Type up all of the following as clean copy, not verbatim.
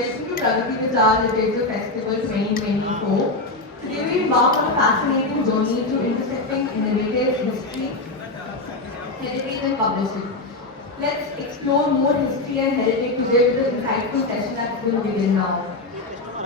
welcome to Pragati Bazaar Literature Festival 2024. Today we embark on a fascinating journey through intersecting innovative history, heritage and publishing. Let's explore more history and heritage today with the insightful session that's going to begin now.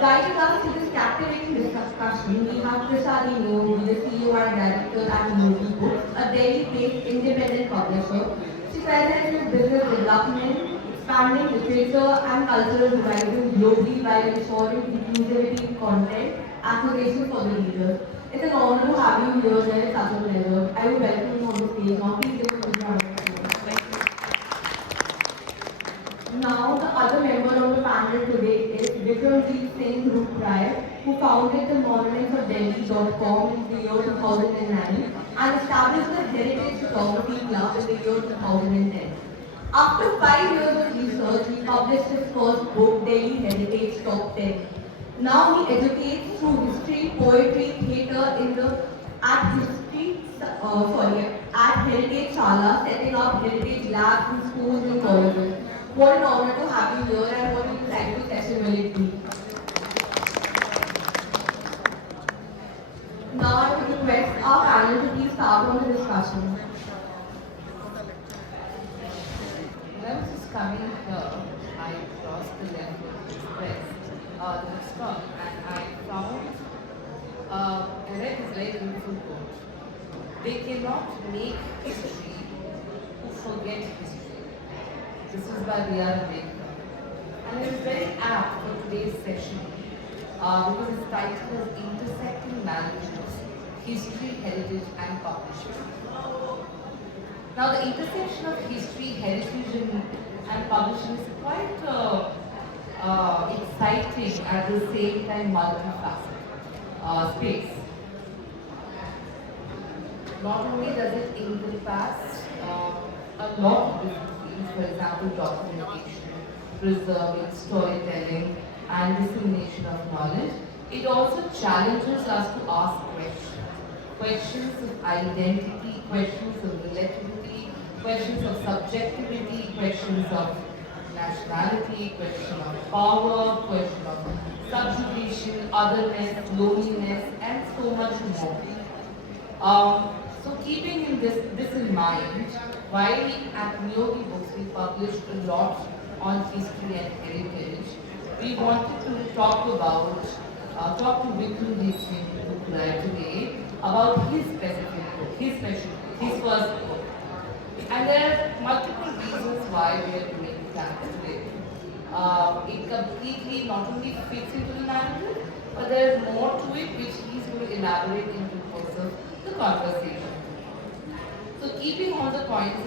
Guiding us to this captivating discussion, we have Prasad Eno, the CEO and director at Mobi Books, a Delhi-based independent publisher. She specializes in business development, expanding literature and cultural horizons globally while ensuring inclusivity in content acquisition for the readers. It's an honor to have you here. There is such a pleasure. I will welcome you on the stage. Now, please give a round of applause. Now, the other member of the panel today is Vikramjit Singh Ruprai, who founded the monuments.delhi.com in the year 2009 and established the Heritage Photography Club in the year 2010. After 5 years of research, he published his first book, Delhi Heritage Top 10. Now he educates through history, poetry, theatre in the at Heritage Shala, setting up heritage labs in schools and colleges. What an honor to have you here and what an insightful session will it be. Now I would request our panel to please start on the discussion. When I was just coming here, I crossed the level express, the bookstore, and I found I read this very beautiful quote. They cannot make history who forget history. This is by B.R. Ambedkar. And it is very apt for today's session because its title is Intersecting Narratives, History, Heritage and Publishing. Now the intersection of history, heritage and publishing is quite exciting at the same time multifaceted space. Not only does it encompass a lot of different fields, for example documentation, preserving, storytelling and dissemination of knowledge, it also challenges us to ask questions. Questions of identity, questions of relativity, questions of subjectivity, questions of nationality, question of power, question of subjugation, otherness, loneliness, and so much more. So keeping this in mind, while at Neogi Books we published a lot on history and heritage, we wanted to talk to Vikramjit Singh Ruprai today about his specific book, his first book. And there are multiple reasons why we are doing that today. It completely not only fits into the narrative, but there is more to it which he's going to elaborate in the course of the conversation. So keeping on the points of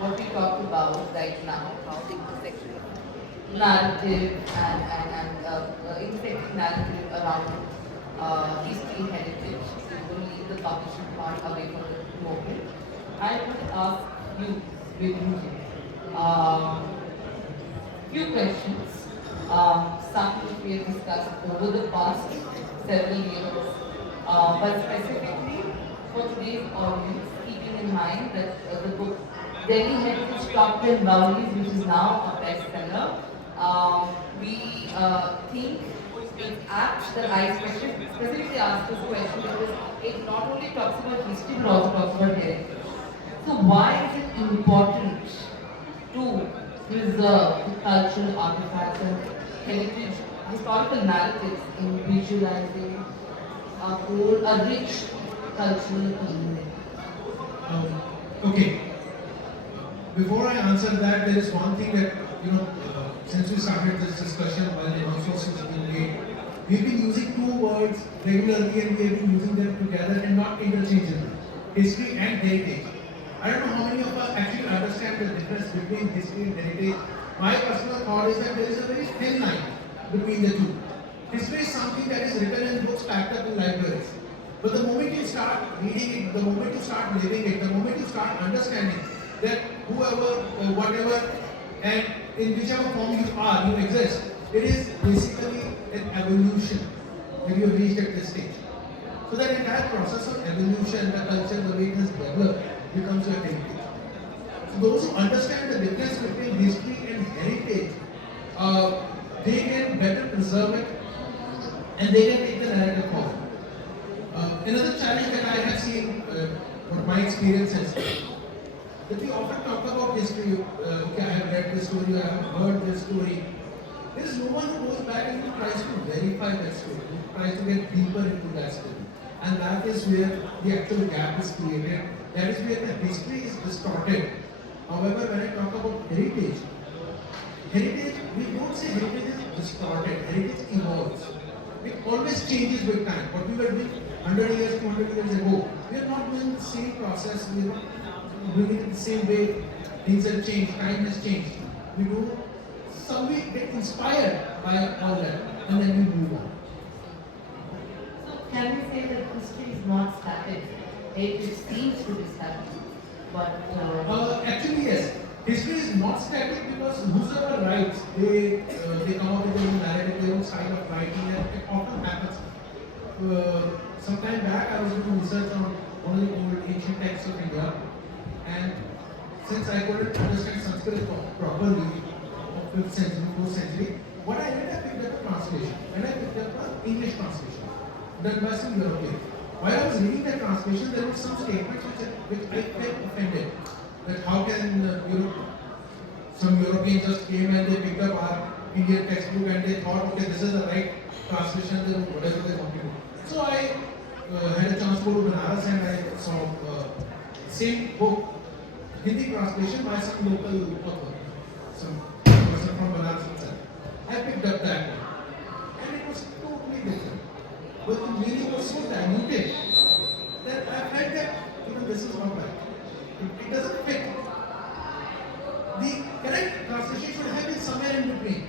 what we talked about right now, how the intersection of narrative and intersecting narrative around history, heritage, we will leave the publishing part away from the moment. I would ask you, few questions, some which we have discussed over the past several years, but specifically for today's audience, keeping in mind that the book Delhi Heritage Top 10 Boundaries, which is now a bestseller, we think it's apt that I specifically asked this question because it not only talks about history but also talks about heritage. So why is it important to preserve the cultural artifacts and heritage, historical narratives in visualizing a rich cultural community? Okay. Before I answer that, there is one thing that, since we started this discussion while the announcements have been made, we've been using two words regularly and we have been using them together and not interchangeably. History and heritage. I don't know how many of us actually understand the difference between history and heritage. My personal thought is that there is a very thin line between the two. History is something that is written in books packed up in libraries. But the moment you start reading it, the moment you start living it, the moment you start understanding that whoever, whatever, and in whichever form you exist, it is basically an evolution that you have reached at this stage. So that entire process of evolution, the culture, the way it has developed, becomes your heritage. So those who understand the difference between history and heritage they can better preserve it and they can take the narrative forward. Another challenge that I have seen, from my experiences, that we often talk about history. Okay, I have read this story, I have heard this story. There is no one who goes back and who tries to verify that story, who tries to get deeper into that story. And that is where the actual gap is created. That is where the history is distorted. However, when I talk about heritage, we don't say heritage is distorted, heritage evolves. It always changes with time. What we were doing 100 years, 200 years ago, we are not doing the same process, we are not doing it the same way. Things have changed, time has changed. We do some way get inspired by all that, and then we move on. So can we say that history is not static? It seems to be static, but Actually, yes. History is not static because whosoever writes, they come up with their own narrative, their own style of writing, and it often happens. Some time back, I was doing research on one of the old ancient texts of India, and since I couldn't understand Sanskrit properly of 5th century, 4th century, what I did, I picked up a translation, and I picked up an English translation done by some European. While I was reading that translation, there were some statements which I felt offended. That how can some European just came and they picked up our Indian textbook and they thought, okay, this is the right translation, they wrote whatever they want to do. So I had a chance to go to Banaras and I saw same book, Hindi translation by some local author, some person from Banaras itself. I picked up that one and it was totally different. But the meaning was so diluted that I felt that this is not right. It doesn't fit. The correct translation should have been somewhere in between.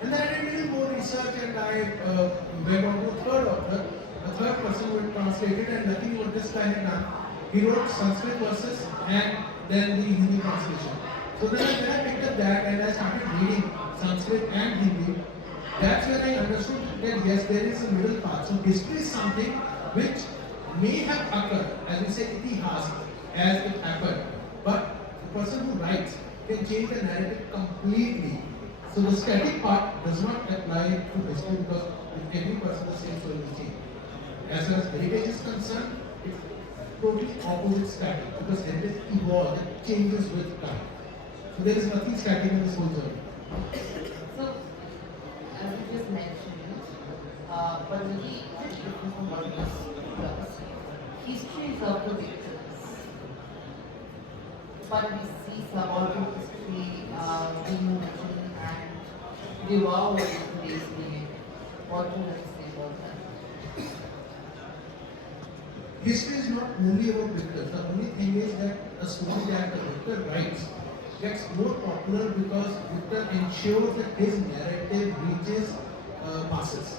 And then I did a little more research and I went on to a third author, a third person who had translated, and luckily what this guy had done, he wrote Sanskrit verses and then the Hindi translation. So then when I picked up that and I started reading Sanskrit and Hindi, that's when I understood that yes, there is a middle path. So history is something which may have occurred, as we say, itihas, as it happened. But the person who writes can change the narrative completely. So the static part does not apply to history because with every person the same story will change. As far as heritage is concerned, it's totally opposite static because heritage evolves, it changes with time. So there is nothing static in this whole journey. so as you just mentioned, but really very different from what was discussed. History is of the victims, but we see some of the history being mentioned and devoured in today's media. What do you have to say about that? History is not only about victors. The only thing is that a story that the victor writes gets more popular because Victor ensures that his narrative reaches masses.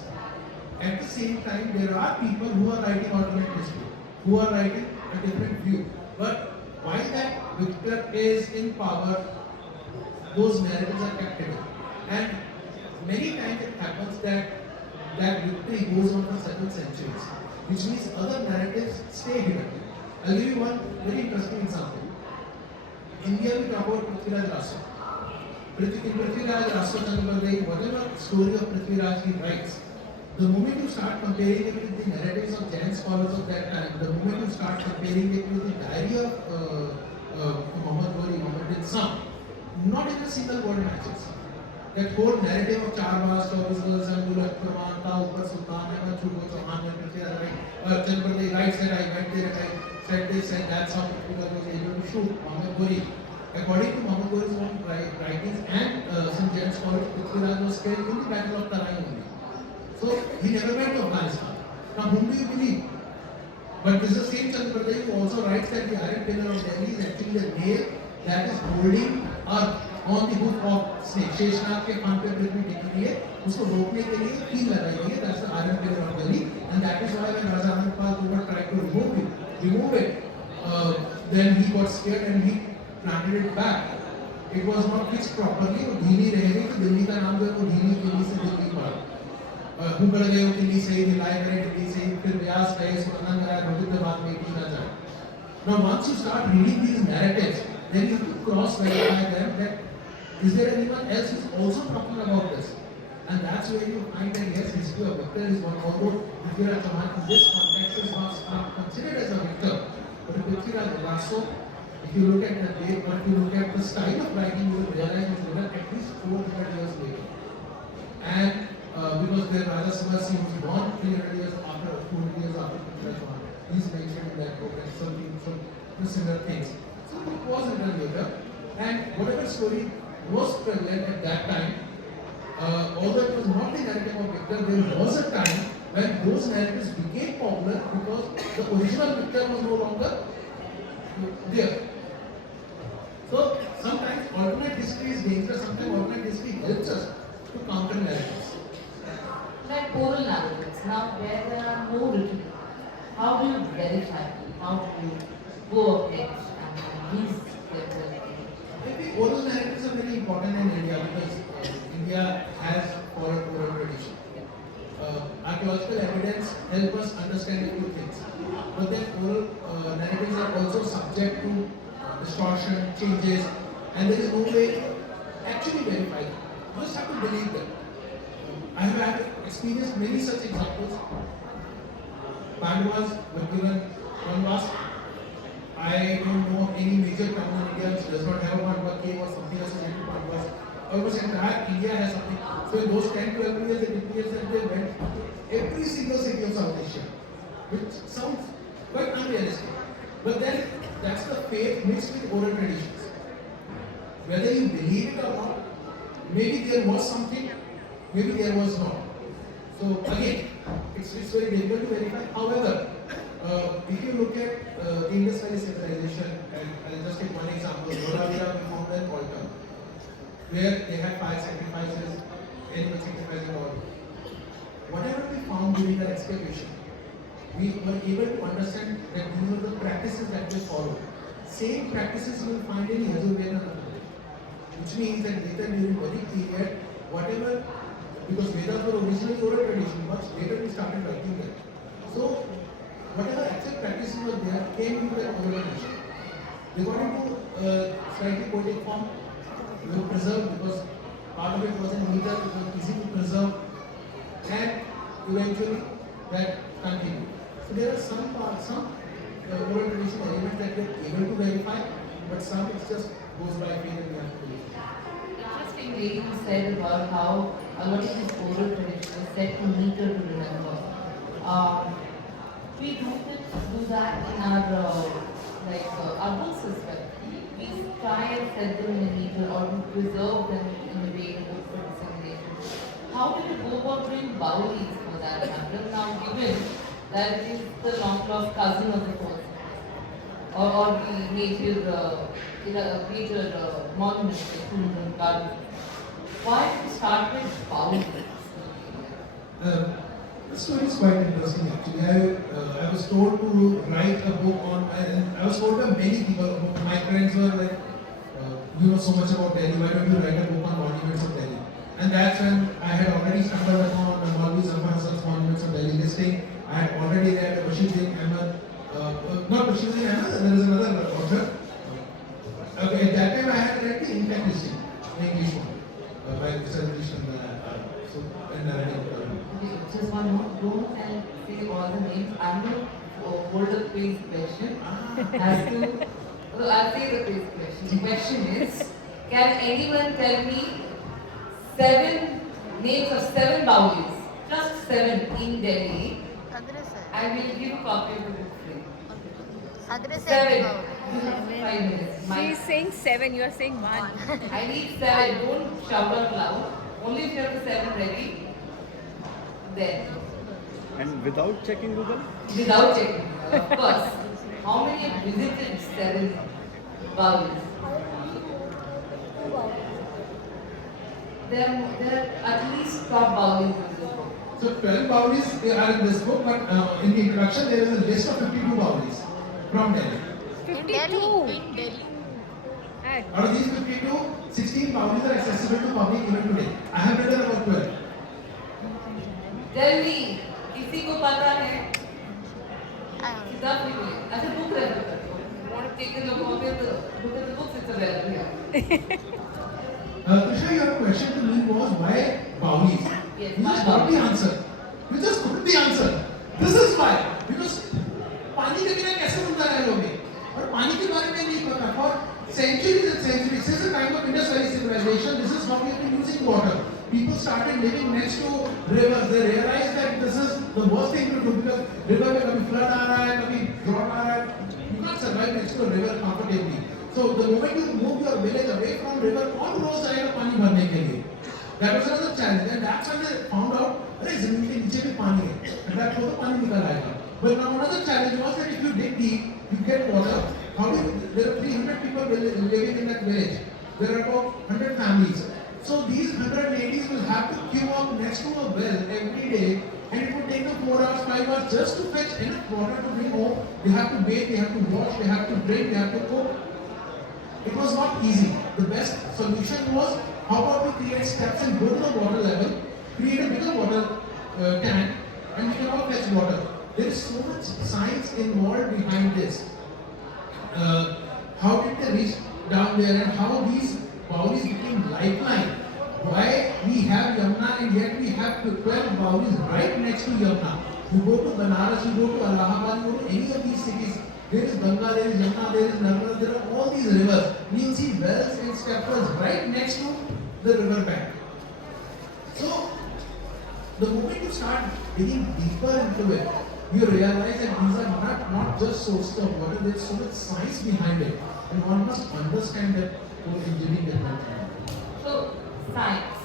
At the same time, there are people who are writing alternate history, who are writing a different view. But while that Victor is in power, those narratives are kept hidden. And many times it happens that that victory goes on for several centuries, which means other narratives stay hidden. I'll give you one very interesting example. In India, we talk about Prithviraj Raso. In Prithviraj Raso Chandra, whatever story of Prithviraj he writes, the moment you start comparing it with the narratives of Jain scholars of that time, the moment you start comparing it with the diary of Muhammad Ghori, Muhammad Sam, not even a single word matches. That whole narrative of Charbaz, Chaubis, Zangul, Kurman, Ta, Upar Sultan, Ahmad Chubo, Chauhan, Chandra writes that I went there and I said this and that's how Prithviraj was able to shoot Muhammad Ghori. According to Muhammad Ghori's own writings and some Jain scholars, Prithviraj was killed in the Battle of Tarai only. So he never went to Afghanistan. Now whom do you believe? But this is the same Chandra who also writes that the Iron Pillar of Delhi is actually a nail that is holding earth on the hoof of snake. Sheshnath के फान पे पृथ्वी टिकी हुई है, उसको रोकने के लिए कील लगाई गई है. That's the Iron Pillar of Delhi, and that is why when Raja Anandpal Tovar tried to remove it, then he got scared and he planted it back. It was not fixed properly. वो ढीली रह गई तो दिल्ली का नाम जो है वो ढीली दिल्ली से दिल्ली पड़ा. हुकर गए दिल्ली से ही दिलाए गए दिल्ली से ही फिर व्यास गए सुनंदन गया भगवत बाद में की ना जाए. Now once you start reading these narratives, then you have to cross verify them that is there anyone else who is also talking about this, and that's where you find that yes, history of Victor is one. Although Prithviraj Chauhan in this context is not considered as a victor, but Prithviraj Vilaso, if you look at the date, or if you look at the style of writing, you will realize it was written at least 400 years later. And because the Raja Sivasi was born 300 years after, 200 years after Prithviraj Chauhan, he's mentioned in that book and some similar things. So it was written later, and whatever story was prevalent at that time, although it was not the narrative of Victor, there was a time when those narratives became popular because the original Victor was no longer there. So sometimes alternate history is dangerous, sometimes alternate history helps us to counter narratives. Like oral narratives, now where there are no written, how do you verify? How do you go against and use them? Maybe oral narratives are very important in India because India has oral tradition. Archaeological evidence help us understand a few things. But then oral narratives are also subject to distortion, changes, and there is no way to actually verify them. You just have to believe them. I have had experienced many such examples. Pandavas were given Vanvas. I don't know any major town in India which does not have a Pandava cave or something associated to Pandavas. Almost entire India has something. So in those 10-12 years, it appears that they went to every single city of South Asia, which sounds quite unrealistic. But then that's the faith mixed with oral traditions. Whether you believe it or not, maybe there was something, maybe there was not. So again, it's very difficult to verify. However, if you look at the Indus Valley civilization, and I'll just take one example, Dhoravira, we found an altar where they had fire sacrifices, animal sacrifices, and all. Whatever we found during the excavation, we were able to understand that these were the practices that they followed. Same practices you will find in Yajurveda, which means that later during Vedic period, whatever, because Vedas were originally oral tradition, much later we started writing them. So, whatever actual practices were there came into the oral tradition. They got into slightly poetic form, they were preserved because part of it was in meter, it was easy to preserve, and eventually that continued. So there are some parts, some oral tradition elements that we are able to verify, but some it just goes by faith and we have to believe. Interestingly, you said about how a lot of this oral tradition is set to meter to remember. We do that in our our books as well. We try and set them in a meter or we preserve them in a way in book for dissemination. How do you go about doing Baulis for that matter? Now, given that it is the long-lost cousin of the fourth, or the major monument like Kundan Garden. Why did you start with Baulis? The story is quite interesting actually. I was told to write a book on, and I was told by many people, my friends were like, you know so much about Delhi, why don't you write a book on monuments of Delhi? And that's when I had already stumbled upon Maulvi Zafar Hasan's Monuments of Delhi listing. I had already read Bashiruddin Ahmad, not Bashiruddin Ahmad, there is another author. Okay, at that time I had read the Intact listing, the English one, by Celebration and narrative. Just one more, don't and say all the names. I'm going to hold a quiz question. As to, so I'll say the quiz question. The question is, can anyone tell me 7 names of 7 Baulis, just 7 in Delhi, and we'll give a copy of the book free. 7. You have 5 minutes. She is saying 7, you are saying 1. I need 7. Don't shout out loud. Only if you have the 7 ready. Then. And without checking Google? Without checking, of course. How many have visited 7 Baulis? There are at least top Baulis in this book. So 12 Baulis are in this book, but in the introduction there is a list of 52 Baulis from Delhi. 52. Add. Out of these 52, 16 Baulis are accessible to public even today. I have written about 12. Delhi, किसी को पता है? किताब नहीं मिली. अच्छा book refer करो. Want to take the copy of the book of the books? It's available here. Krishna, your question to me was why Baulis? Yes, You just got the answer. You just got the answer. This is why. Because पानी के बिना कैसे जिंदा रह लोगे? और पानी के बारे में नहीं पता. For centuries and centuries, since the time of Indus Valley civilization, this is how we have been using water. People started living next to rivers. They realized that this is the worst thing to do because river में कभी flood आ रहा है, कभी drought आ रहा है. You can't survive next to a river comfortably. So the moment you move your village away from river, कौन रोज जाएगा पानी भरने के लिए? That was another challenge, and that's when they found out अरे जमीन के नीचे भी पानी है, and that तो पानी निकल आएगा. But now another challenge was that if you dig deep, you get water. How do you, there are 300 people living in that village. There are about 100 families. So these 100 ladies will have to queue up next to a well every day, and it would take them 4 hours, 5 hours just to fetch enough water to bring home. They have to bathe, they have to wash, they have to drink, they have to cook. It was not easy. The best solution was how about we create steps and go to the water level, create a bigger water tank, and we can all fetch water. There is so much science involved behind this. How did they reach down there and how these Baulis became lifeline? Why we have Yamuna and yet we have 12 Baulis right next to Yamuna. You go to Banaras, you go to Allahabad, you go to any of these cities. There is Ganga, there is Yamuna, there is Narmada, there are all these rivers. And you see wells and stepwells right next to the river bank. So, the moment you start digging deeper into it, you realize that these are not just sources of water, there is so much science behind it. And one must understand that whole engineering development. So, science.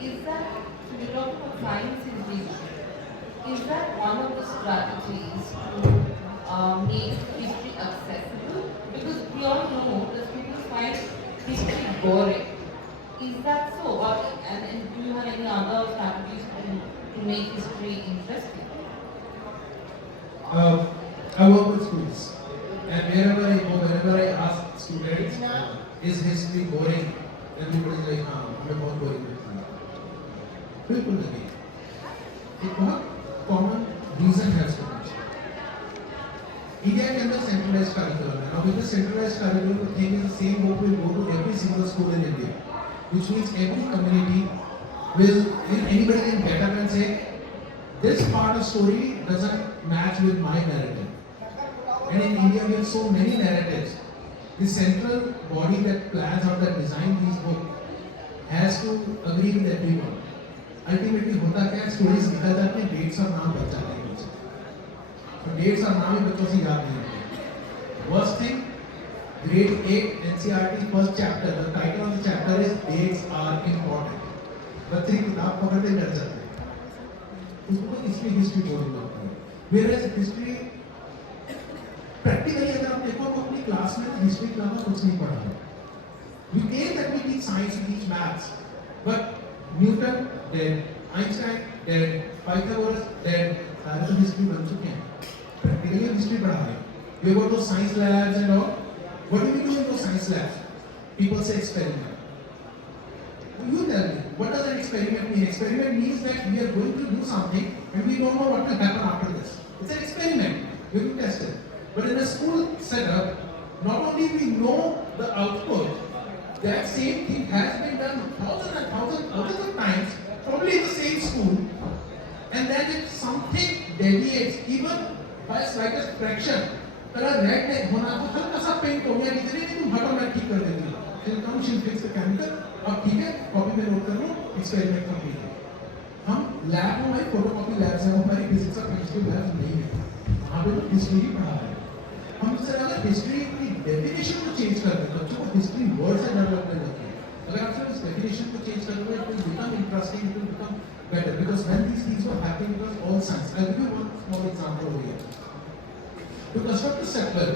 Is that, so we're talking about science in history. Is that one of the strategies to make history accessible? Because we all know that people find history boring. Is that so? Or, and do you have any other strategies to make history interesting? I work with schools, and wherever I go, wherever I ask students, is history boring? Everybody is like, हमें बहुत boring लगता है. बिल्कुल नहीं. एक बहुत common reason है इसके पीछे. India के अंदर centralized curriculum है. Now with the centralized curriculum, the thing is the same book will go to every single school in India, which means every community will, anybody can get up and say, this part of story doesn't match with my narrative. And in India we have so many narratives. The central body that plans or that designs these books has to agree with everyone. Ultimately होता क्या है, stories निकल जाते हैं, dates और नाम बच जाते हैं बच्चे. तो dates और नाम ही बच्चों से याद नहीं होते. Worst thing, grade 8 NCERT first chapter, the title of the chapter is dates are important. बच्चे किताब पकड़ते डर जाते हैं. उसको हिस्ट्री बोलना होता है. Whereas history practically अगर आप देखो तो अपनी क्लास में तो हिस्ट्री के अलावा कुछ नहीं पढ़ा है. We claim that we teach science, we teach maths, but Newton dead, Einstein dead, Pythagoras dead, सारे तो हिस्ट्री बन चुके हैं. Practically हम हिस्ट्री पढ़ा रहे हैं. We go to science labs and all. What do we do in those science labs? People say experiment. You tell me, what does an experiment mean? Experiment means that we are going to do something and we don't know what will happen after this. It's an experiment. We will test it. But in a school setup, not only we know the output, that same thing has been done thousands of times, probably in the same school, and then if something deviates, even by a slightest fraction, तरह red ने होना तो हल्का सा paint हो गया नीचे नहीं तुम हटो मैं ठीक कर देती हूँ. She'll come, she'll fix the chemical. अब ठीक है, कॉपी में नोट कर लो, एक्सपेरिमेंट कंप्लीट है. हम लैब में हमारी फोटोकॉपी लैब्स हैं, हमारी फिजिक्स और केमिस्ट्री लैब्स नहीं है. वहाँ पे तो हिस्ट्री ही पढ़ा है. हम सर अगर हिस्ट्री की डेफिनेशन को चेंज कर दें, बच्चों को हिस्ट्री वर्ड से डर लगने लगती है. अगर आप सर इस डेफिनेशन को चेंज कर दो, it will become interesting, it will become better because when these things were happening, it was all science. I'll give you one small example over here. To construct a stepwell,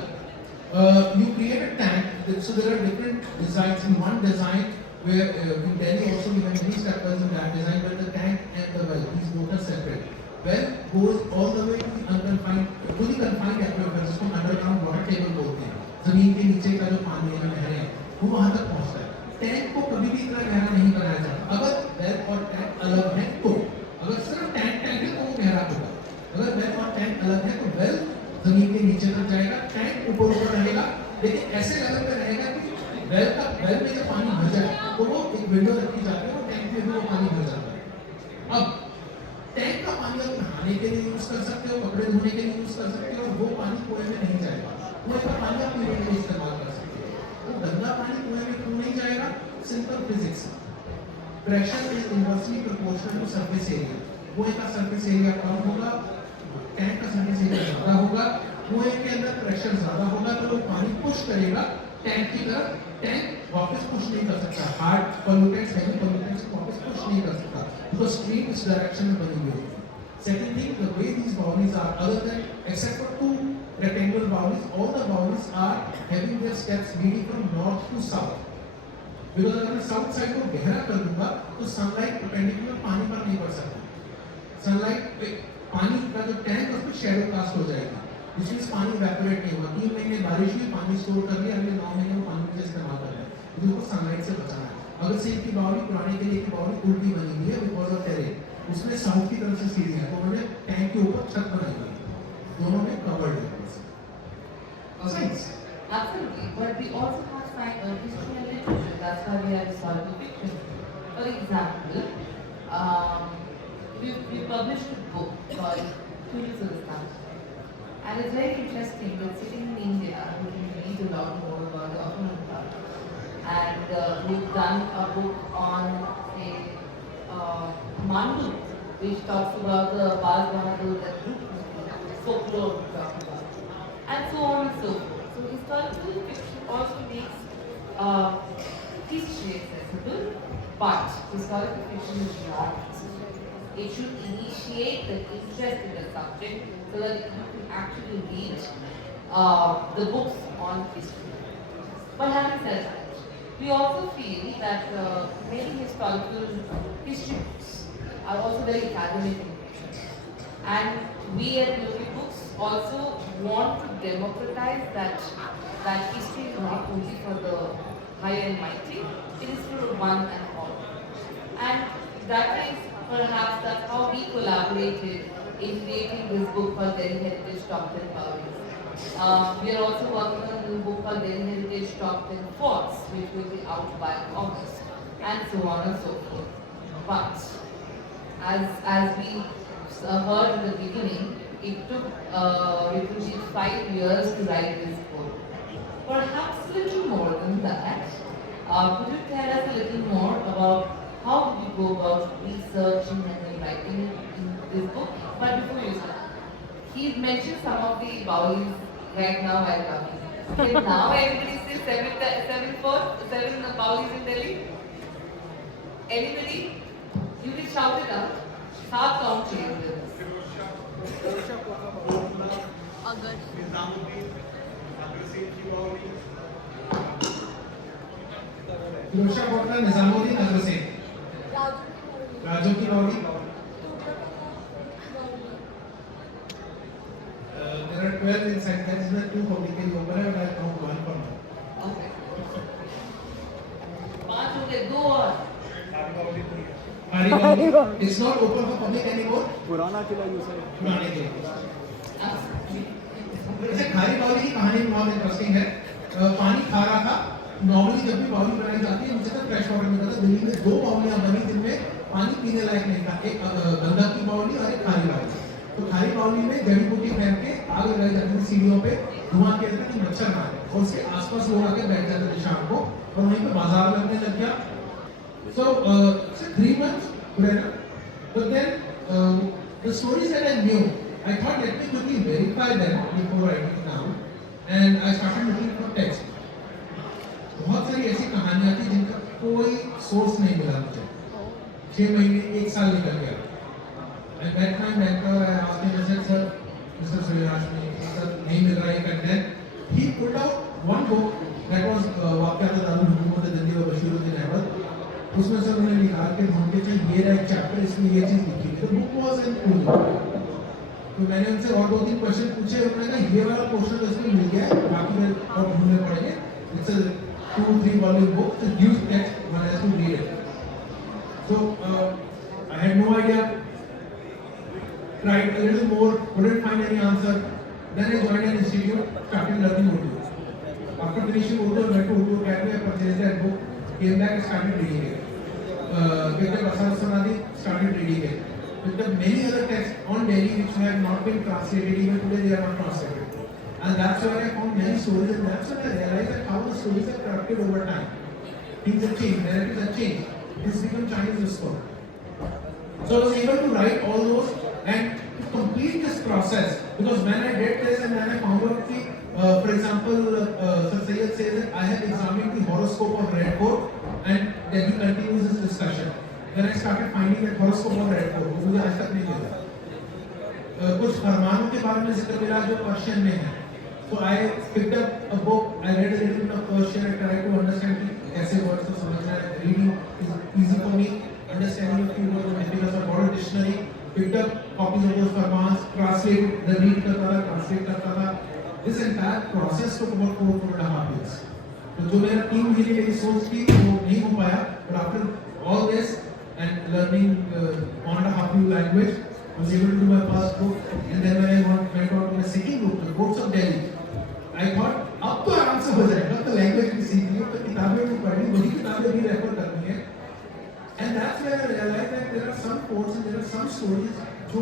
you create a tank. So there are different designs. In one design, where in Delhi also we have many stepwells in that design, where the tank and the well, these both are separate. Well goes all the way to the confined aquifers, जिसको underground water table बोलते हैं. जमीन के नीचे का जो पानी है, नहरें, वो वहाँ तक पहुँचता है. टैंक को कभी भी इतना गहरा नहीं बनाया जाता. अगर वेल और टैंक अलग है तो, अगर सिर्फ टैंक है तो वो गहरा होगा. अगर वेल और टैंक अलग है तो वेल जमीन के नीचे तक जाएगा, टैंक ऊपर रहेगा, लेकिन ऐसे लेवल पे रहेगा कि वेल में जब पानी भर जाए तो वो एक विंडो रखी जाती है और टैंक में भी वो पानी भर जाता है. अब टैंक का पानी आप नहाने के लिए यूज कर सकते हो, कपड़े धोने के लिए यूज कर सकते हो, और वो पानी कुएं में नहीं जाएगा। कुएं का पानी आप पीने के लिए इस्तेमाल कर सकते हो। वो गंदा पानी कुएं में क्यों नहीं जाएगा? Simple physics, pressure is inversely proportional to surface area. कुएं का सरफेस एरिया कम होगा, टैंक का सरफेस एरिया ज्यादा होगा, कुएं के अंदर प्रेशर ज्यादा होगा, तो वो पानी पुश करेगा टैंक की तरफ। टैंक वापस पुश नहीं कर सकता, हार्ड पोल्यूटेंट्स, हैवी पोल्यूटेंट्स को वापस पुश नहीं कर सकता, बिकॉज स्ट्रीम इस डायरेक्शन में बनी हुई है। Second thing, the way these boundaries are, other than except for two rectangular boundaries, all the boundaries are having their steps leading from north to south. Because अगर मैं साउथ साइड को गहरा कर दूंगा तो सनलाइट परपेंडिकुलर पानी पर नहीं पड़ सकती। सनलाइट पानी का जो टैंक है उस पर शेडो कास्ट हो जाएगी, जिसमें पानी इवेपोरेट नहीं होगा। 3 महीने बारिश हुई, पानी स्टोर कर लिया, अगले 9 महीने में पानी से इस्तेमाल कर रहे हैं, इसको सनलाइट से बचाना है। अगर से की बाउंड्री पुराने के लिए की बाउंड्री उल्टी बनी हुई है बिकॉज ऑफ टेरेन, उसमें साउथ की तरफ से सीढ़ी है, तो उन्होंने टैंक के ऊपर छत बनाई हुई है, दोनों में कवर्ड है। Science. Absolutely, but we also have science, history and literature. That's why we have historical fiction. For example, we published a book called Curious of the Sun, and it's very interesting. That sitting in India, we can read a lot more about the Ottoman Empire, and we've done a book on Mandu, which talks about the Bal Bahadur, the folklore we talk about, and so on and so forth. So historical fiction also makes history accessible, but historical fiction is not history. It should initiate the interest in the subject so that you can actually read the books on history. But having said that, we also feel that many historical history books are also very academic in nature. And we at Loki Books also want to democratize that history is not only for the high and mighty, it is for one and all. And that is perhaps that's how we collaborated in creating this book called Delhi Heritage Top 10 Boundaries. We are also working on a book called Delhi Heritage Top 10 Forts, which will be out by August, and so on and so forth. But as we heard in the beginning, it took refugees 5 years to write this book. Perhaps a little more than that. Could you tell us a little more about how did you go about researching and then writing in this book? But before you start, he mentioned some of the vowels right now while talking. Can now everybody say seven vowels in Delhi? Anybody? You can shout it out. 7 count चाहिए. फिरोज शाह कोटला, निजामुद्दीन, अग्रसेन, राजू की बावली। There are 12 inside. That is the 2 publicly open, but I count 1 for now. Okay. 5 हो गए, 2 और. Haribawli. It's not open for public anymore. पुराना किला user पुराने के लिए। वैसे खारीबावली की कहानी बहुत इंटरेस्टिंग है। पानी खारा था। नॉर्मली जब भी बावली बनाई जाती है उनसे तो फ्रेश वाटर मिलता था। दिल्ली में 2 बावलियां बनी जिनमें पानी पीने लायक नहीं था, एक गंगा की बावली और एक खारी बावली। तो खारी बावली में जड़ी बूटी फेंक के आग लगाई जाती थी सीढ़ियों पे, धुआं किया जाता कि मच्छर मारे, और उसके आसपास लोग आके बैठ जाते थे शाम को, और वहीं पे बाजार लगने लग गया। So 3 months, but then the stories that I knew, I thought let me quickly verify them before writing it down, and I started looking for text. बहुत सारी ऐसी कहानियां थी जिनका कोई सोर्स नहीं मिला मुझे। 6 महीने 1 साल निकल गया। And that time mentor I asked him, I said, sir, Mr. Suryash, sir, नहीं मिल रहा है content. He pulled out one book that was वाक़यात Darul हुकूमत दिल्ली और बशीरुद्दीन अहमद। उसमें सर उन्होंने निकाल के ढूंढ के चाहिए ये रहा एक चैप्टर, इसमें ये चीज़ लिखी है। तो बुक वाज इन उर्दू। तो मैंने उनसे और 2-3 क्वेश्चन पूछे, उन्होंने कहा ये वाला पोर्शन तो इसमें मिल गया है, बाकी में और ढूंढने पड़ेंगे। It's a 2-3 volume book, so use text one has to read it. So I had no idea. Tried a little more, couldn't find any answer. Then I joined an institute, started learning Urdu. After finishing Urdu, I went to Urdu Academy, I purchased that book, came back and started reading it. picked up Asar started reading it. Picked up many other texts on Delhi which have not been translated, even today they are not translated. And that's where I found many stories, and that's when I realized that how the stories are corrupted over time. Things have changed, narratives have changed. It's become Chinese whisper. So I was able to write all those and to complete this process, because when I did this and then I found out that, for example, Sir Syed says that I have examined the horoscope of Red Coat, and then he continues his discussion. Then I started finding that horoscope of Red Coat, वो मुझे आज तक नहीं मिला. कुछ फरमानों के बारे में जिक्र मिला जो पर्शियन में है. So I picked up a book, I read a little bit of Persian, I tried to understand कि कैसे words को समझना है. Reading is easy for me. Understanding of few words is difficult. So I bought a dictionary, picked up copies of those farmans, translate, the read करता था, translate करता था. This entire process took about 4.5 years. तो जो मेरा 3 महीने मेरी सोच थी वो नहीं हो पाया. But after all this and learning 1.5 new language, I was able to do my first book. And then when I went on to my second book, The Goats of Delhi, I thought अब तो आराम से हो जाएगा, तो language भी सीख ली, तो किताबें भी पढ़ी, वही किताबें भी रेफर करनी है. And that's where I realized that there are some quotes and there are some stories जो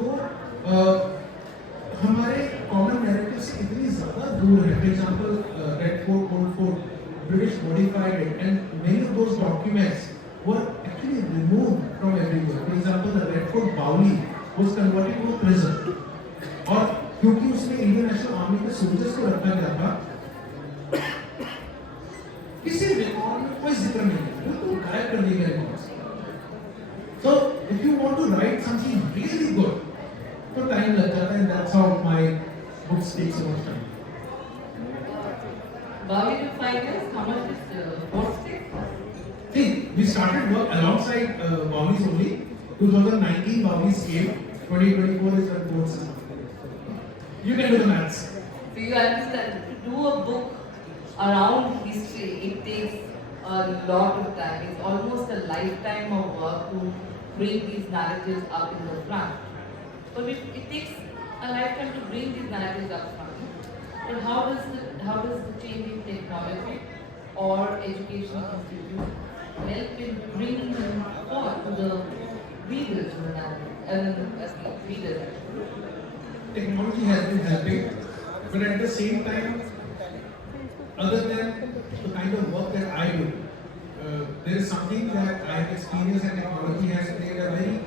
हमारे common narrative से इतनी ज़्यादा दूर है. For example, Red Fort, Old Fort, British modified it, and many of those documents were actually removed from everywhere. For example, the Red Fort Bauli was converted to a prison. और क्योंकि उसमें Indian national army के soldiers को रखा गया था, किसी record में कोई जिक्र नहीं है, बिल्कुल गायब कर दिए गए records. So if you want to write something really good, तो टाइम लग जाता है, and that's how my books take so much time. Bawi to 5 years, how much is board take? See, we started work alongside Bawi's only. 2019 Bawi's came. 2024 is when boards is. You can do the maths. So you understand, to do a book around history, it takes a lot of time. It's almost a lifetime of work to bring these narratives up in the front. But it takes a lifetime to bring these narratives up front. But how does the changing technology or education institute help in bringing them forward to the readers of the narrative, as the readers? Technology has been helping, but at the same time, other than the kind of work that I do, there is something that I have experienced, and technology has played a very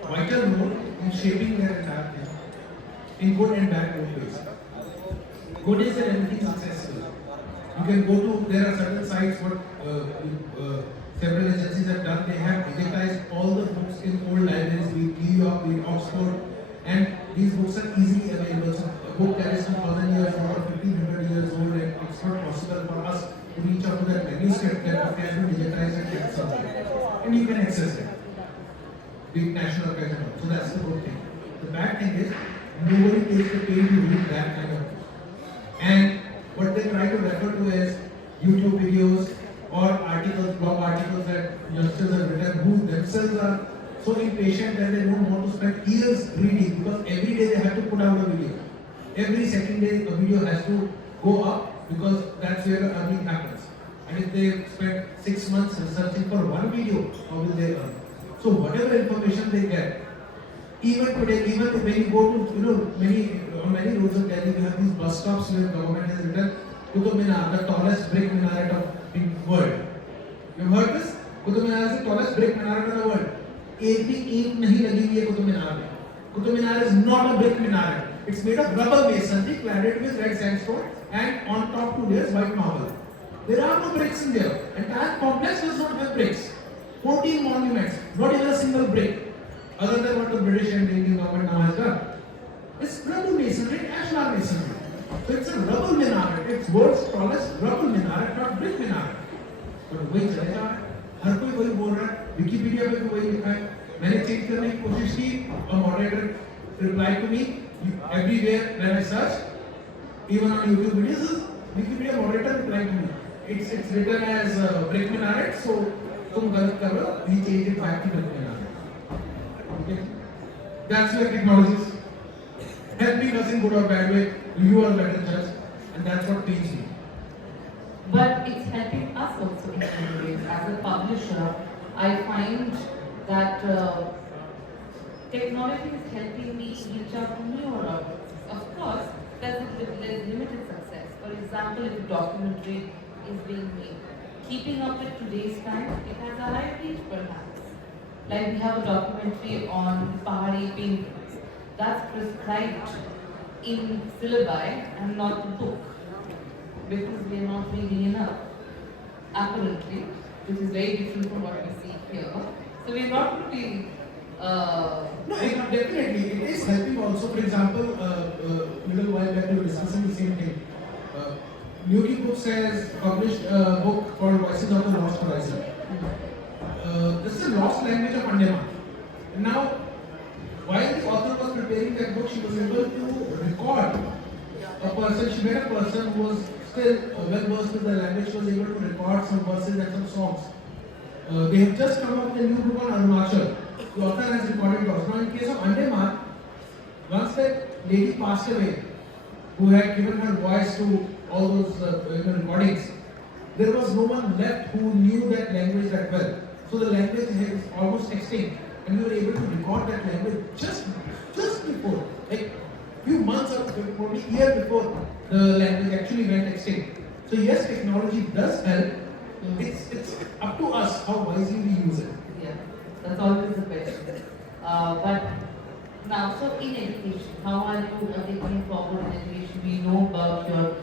vital role in shaping their entire thing, in good and bad both ways. Good is that everything is accessible. You can go to, there are certain sites what several agencies have done, they have digitized all the books in old libraries, be it New York, be it Oxford, and these books are easily available. So a book that is 2000 years old or 1500 years old, and it's not possible for us to reach out to that manuscript that can be digitized and kept somewhere. And you can access it. Be it National Archives and all. So that's the good thing. The bad thing is, nobody takes the pain to read that kind of book. And what they try to refer to as YouTube videos or articles, blog articles that youngsters have written, who themselves are so impatient that they don't want to spend years reading, because every day they have to put out a video. Every second day a video has to go up, because that's where the earning happens. And if they spend 6 months researching for one video, how will they earn? So whatever information they get, even today, even when you go to, on many roads of Delhi, we have these bus stops where government has written Qutub Minar, the tallest brick minaret of the world. You have heard this? Qutub Minar is the tallest brick minaret in the world. एक भी ईंट नहीं लगी हुई है कुतुब मीनार में. Qutub Minar is not a brick minaret. It's made of rubber masonry cladded with red sandstone, and on top two layers white marble. There are no bricks in there. Entire complex does not have bricks. 14 monuments, not even a single brick, other than what the British and Indian government now has done. It's rubble masonry, ashlar masonry. So it's a rubble minaret. It's world's tallest rubble minaret, not brick minaret. But वही चले जा रहा है. हर कोई वही बोल रहा है. विकिपीडिया पे भी वही लिखा है. मैंने चेक करने की कोशिश की, और moderator replied to me everywhere when I searched, even on YouTube videos, Wikipedia moderator replied to me. It's written as brick minaret, so तुम गलत कर रहे हो. We changed it back to brick minaret. Okay, that's where technology is helping us in good or bad way. You are better judge, and that's what pains me. But it's helping us also in many ways. As a publisher, I find that technology is helping me reach out to newer audience. Of course, there's limited success. For example, if a documentary is being made, keeping up with today's time, it has a high reach perhaps. Like we have a documentary on Pahari paintings. That's prescribed in syllabi and not the book because we are not reading enough, apparently, which is very different from what we see here. So we're not really No, definitely, it is helping also. For example, little while back we were discussing the same thing. Newly Books has published a book called Voices of the Lost Horizon. This is a lost language of Andaman. And now, while the author was preparing that book, she was able to record a person. She met a person who was still well versed with the language. She was able to record some verses and some songs. They have just come up with a new book on Arunachal. The author has recorded those. Now, in case of Andaman, once that lady passed away, who had given her voice to all those recordings, there was no one left who knew that language that well. So the language is almost extinct, and we were able to record that language just before, like few months or probably a year before the language actually went extinct. So yes, technology does help. It's up to us how wisely we use it. yeah, that's always the question. But now, so in education, how are you taking forward in education? We know about your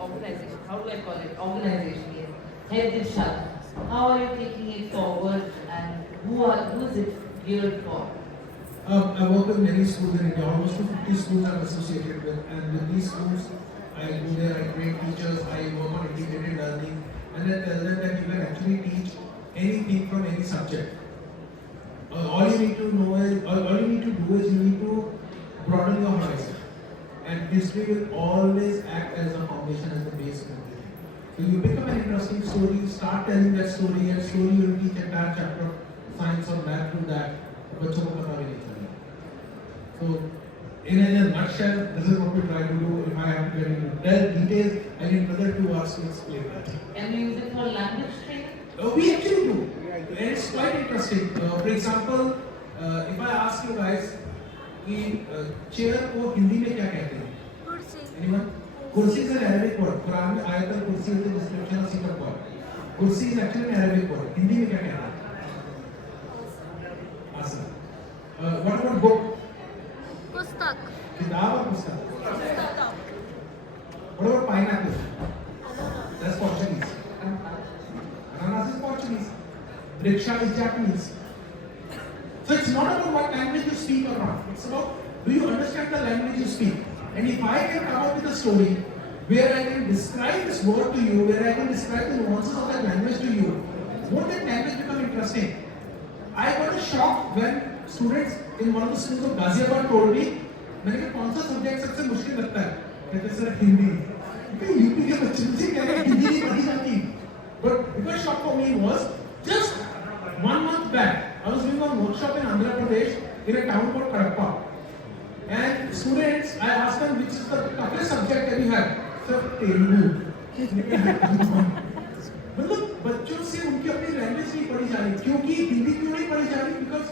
organization. How do I call it? Organization, yes. Head Diksha. How are you taking it forward, and who is it geared for? I work with many schools in India. Almost 250 schools I'm associated with, and with these schools, I go there, I train teachers, I work on integrated learning, and I tell them that you can actually teach anything from any subject. All you need to do is you need to broaden your horizon, and history will always act as a foundation, as the base of everything. So you pick up an interesting story, start telling that story, and slowly you will teach entire chapter of science or math through that. बच्चों को पता भी नहीं चलेगा. So, in a nutshell, this is what we try to do. If I have to get into details, I need another 2 hours to explain that. Can you use it for language training? We actually do. And it's quite interesting. For example, if I ask you guys, कि chair को हिंदी में क्या कहते हैं? Anyone? Kursi is an Arabic word. Quran में आयतल कुर्सी is the description of seat of God. Kursi is actually an Arabic word. Hindi में क्या कहते हैं? Awesome. What about book? Pustak. किताब और पुस्तक. What about pineapple? That's Portuguese. Ananas is Portuguese. Rickshaw is Japanese. So it's not about what language you speak or not. It's about, do you understand the language you speak? And if I can come up with a story where I can describe this word to you, where I can describe the nuances of that language to you, won't that language become interesting? I got a shock when students in one of the schools of Ghaziabad told me, मैंने कहा कौन सा subject सबसे मुश्किल लगता है? कहते sir Hindi. क्यों यूपी के बच्चे मुझे कह रहे हैं हिंदी नहीं पढ़ी जाती? But the biggest shock for me was just 1 month back, I was doing a workshop in Andhra Pradesh in a town called Kadapa. And students, I asked them which is the toughest subject that you have. Sir, Telugu. मतलब बच्चों से उनकी अपनी language नहीं पढ़ी जा रही. क्योंकि हिंदी क्यों नहीं पढ़ी जा रही? बिकॉज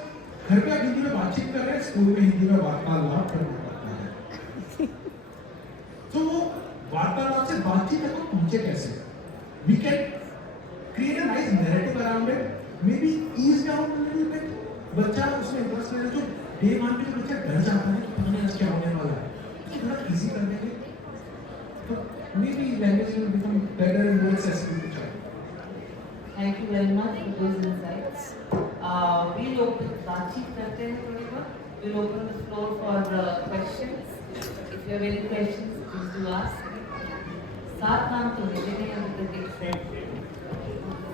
घर पे आप हिंदी में बातचीत कर रहे हैं, स्कूल में हिंदी में वार्तालाप करना पड़ता है. तो वो वार्तालाप से बातचीत तक पहुंचे कैसे? We can create a nice narrative around it. Maybe ease down a little bit. बच्चा उसमें इंटरेस्ट लेना, जो डे 1 पे जो बच्चा डर जाता है कि पता नहीं क्या होने वाला है, तो थोड़ा इजी कर देंगे. तो maybe language will become better and more accessible to child. Thank you very much for those insights. We'll open बातचीत करते हैं थोड़ी बहुत. We'll open the floor for questions. If you have any questions, please do ask. 7 नाम तो मुझे नहीं अभी तक एक friend.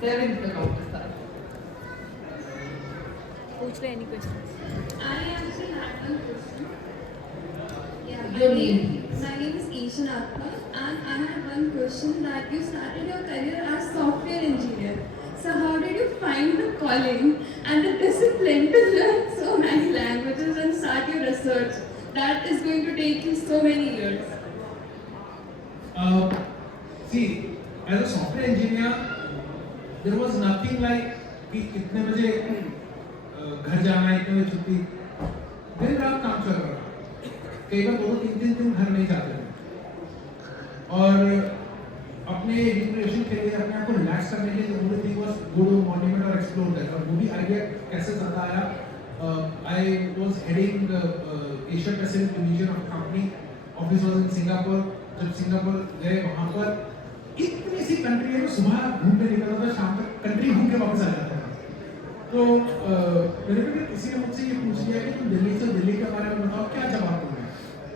7 पे लोग के साथ. पूछ रहे any questions? I actually had one question. Yeah, Your name, please. my name is Ishan Atta, and I had one question that you started your career as software engineer. So how did you find the calling and the discipline to learn so many languages and start your research that is going to take you so many years? See, as a software engineer, there was nothing like कि इतने बजे घर जाना है, इतने बजे छुट्टी, दिन रात काम चल रहा था। कई बार 2-3 दिन घर नहीं जाते थे और अपने रिक्रिएशन के लिए, अपने आप को रिलैक्स करने के लिए only thing was go to monument और एक्सप्लोर दैट। और वो भी आइडिया कैसे ज़्यादा आया, I was heading Asia Pacific division of company, office was in Singapore. जब सिंगापुर गए वहाँ पर इतनी सी कंट्री है, सुबह घूमने निकलता था, शाम तक कंट्री घूम के वापस आ जाता था। तो मेरे को किसी ने मुझसे ये पूछ लिया कि तुम दिल्ली से, दिल्ली के बारे में बताओ, क्या जवाब दूंगा?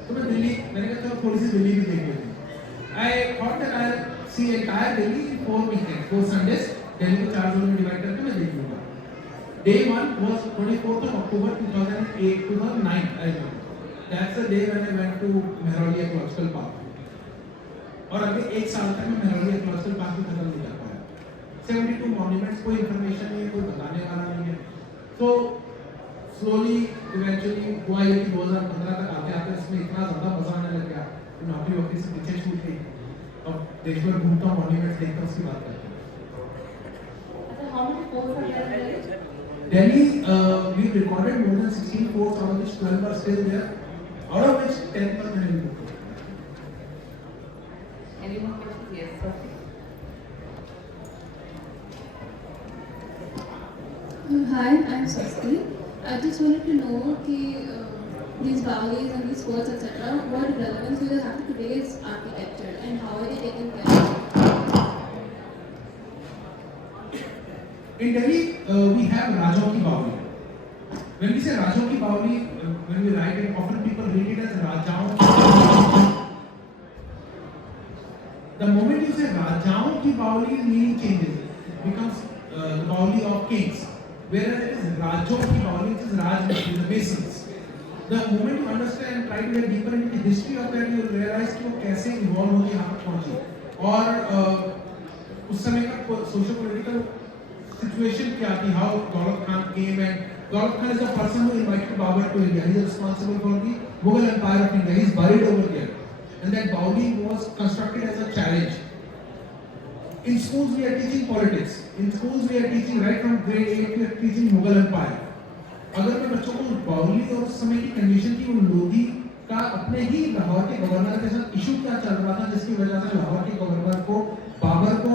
तो मैं दिल्ली, मैंने कहा चलो थोड़ी सी दिल्ली भी देख लेते हैं। I thought that I'll see entire Delhi in 4 weekends, 4 Sundays. Delhi को 4 जोन में डिवाइड करके मैं देख लूँगा। Day 1 was 24th of October 2009. I remember. That's the day when I went to Mehrauli Ecological Park. और अभी 1 साल तक मैं Mehrauli Ecological Park भी खत्म नहीं कर पाया। 72 monuments, कोई information नहीं है, कोई बताने वाला नहीं है। So slowly, eventually हुआ ये कि 2015 तक आते-आते इसमें इतना ज़्यादा मजा आने लग गया। नौकरी वोकरी से पीछे छूट गई। अब देश भर घूमता हूँ, मॉन्यूमेंट्स देखता हूँ, उसकी बात करते हैं। How many forts are there in Delhi? Delhi, we recorded more than 16 forts, out of which 12 are still there, out of which 10 are in Delhi. Any more questions? Yes, sir. Hi, I'm Sasti. I just wanted to know कि these Baolis and these forts etc. what relevance do they have to today's architecture and how are they taken care of? In Delhi, we have Rajaon ki Baoli. When we say Rajaon ki Baoli, when we write it, often people read it as Rajaon ki Baoli. The moment you say Rajaon ki Baoli, meaning changes. It becomes the Baoli of kings. Whereas it is Rajaon ki Baoli, it is Rajmahal, the basins. The moment you understand and try to get deeper into the history of that, you will realize कि वो कैसे evolve होके यहाँ तक पहुँची और उस समय का सोशो पॉलिटिकल सिचुएशन क्या थी, how Daulat Khan came, and Daulat Khan is the person who invited Babur to India. He is responsible for the Mughal Empire of India. He is buried over there, and that Baoli was constructed as a challenge. In schools we are teaching politics. In schools we are teaching right from grade 8 we are teaching Mughal Empire. अगर मैं बच्चों को बाउली और उस समय की condition की, वो लोधी का अपने ही लाहौर के गवर्नर के साथ इशू क्या चल रहा था, जिसकी वजह से लाहौर के गवर्नर को बाबर को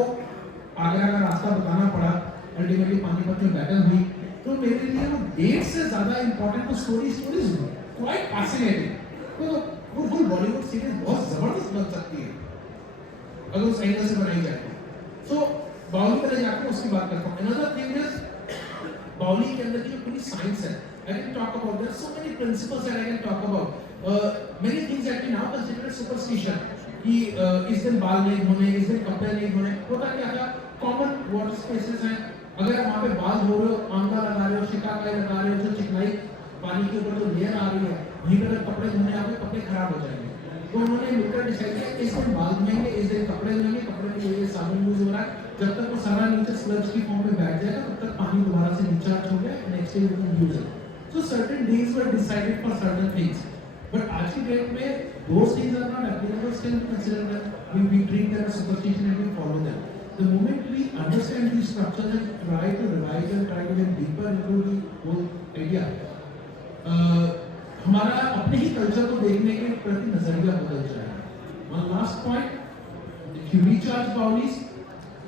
आगरा का रास्ता बताना पड़ा, अल्टीमेटली पानीपत में बैटल हुई, तो मेरे लिए वो डेट से ज्यादा इंपॉर्टेंट तो स्टोरीज क्वाइट फैसिनेटिंग। तो वो फुल बॉलीवुड सीरीज बहुत जबरदस्त बन सकती है अगर उस एंगल से बनाई जाए। सो बाउली पर जाकर उसकी बात करता हूँ। अनदर थिंग इज बाउली के अंदर की जो पूरी साइंस है, I can talk about, there are so many principles that I can talk about, many things that we now consider as superstition कि इस दिन बाल नहीं धोने, इस दिन कपड़े नहीं धोने। होता क्या था, कॉमन वाटर स्पेसेस हैं, अगर वहाँ पे बाल धो रहे हो, आंवला लगा रहे हो, शिकाकाई लगा रहे हो, जो चिकनाई पानी के ऊपर जो लेयर आ रही है, वहीं पर अगर कपड़े धोने आपके कपड़े खराब हो जाएंगे। तो उन्होंने मिलकर डिसाइड किया इस दिन बाल धोएंगे, इस दिन कपड़े धोएंगे, कपड़े के लिए साबुन यूज हो रहा है, जब तक वो सारा नीचे स्लज की फॉर्म में बैठ जाएगा तब तक पानी दोबारा से डिस्चार्ज हो गया, next day you can use it. So certain days were decided for certain things, but आज की डेट में those things are not applicable. Still we consider them, we treat them as superstition and we follow them. The moment we understand these structures and try to revise and try to get deeper into the whole idea, हमारा अपने ही culture को देखने के प्रति नजरिया बदल जाएगा। One last point, if you recharge Baolis,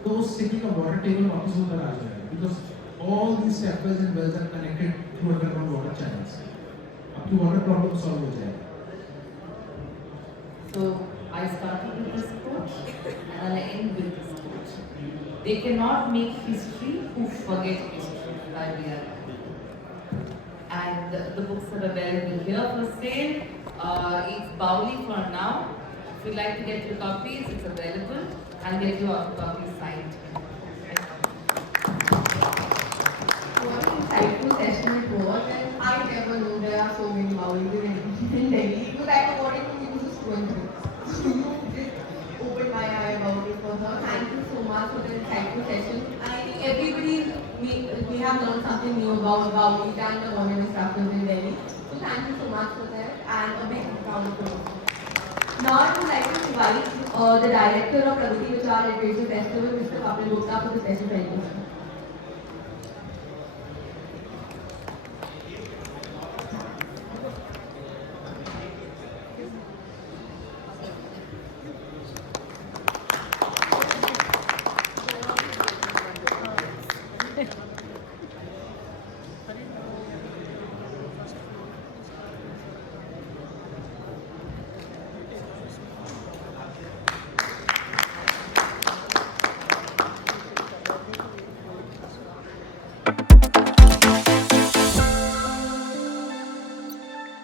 तो उस सिटी का वाटर टेबल वापस ऊपर आ जाएगा, because all these stepwells and wells are connected through underground water channels. आपकी water problem solve हो जाएगा। So I started with this quote and I'll end with this quote. They cannot make history who forget history by their and the books are available here for sale. It's Baoli for now. If you'd like to get your copies, it's available. I'll get your copies signed. What an insightful session it was, and I never knew there are so many Baolis in Delhi. It was like according to me, this is 20. You did open my eye about it for her. Thank you so much for the insightful session. I think everybody, we have learned something new about Baolis and the monument structures in Delhi. So thank you so much for that, and a big round of applause. Now I would like to invite the director of Pragati Vichar Literature Festival, Mr. Kapil Gupta, for the special presentation.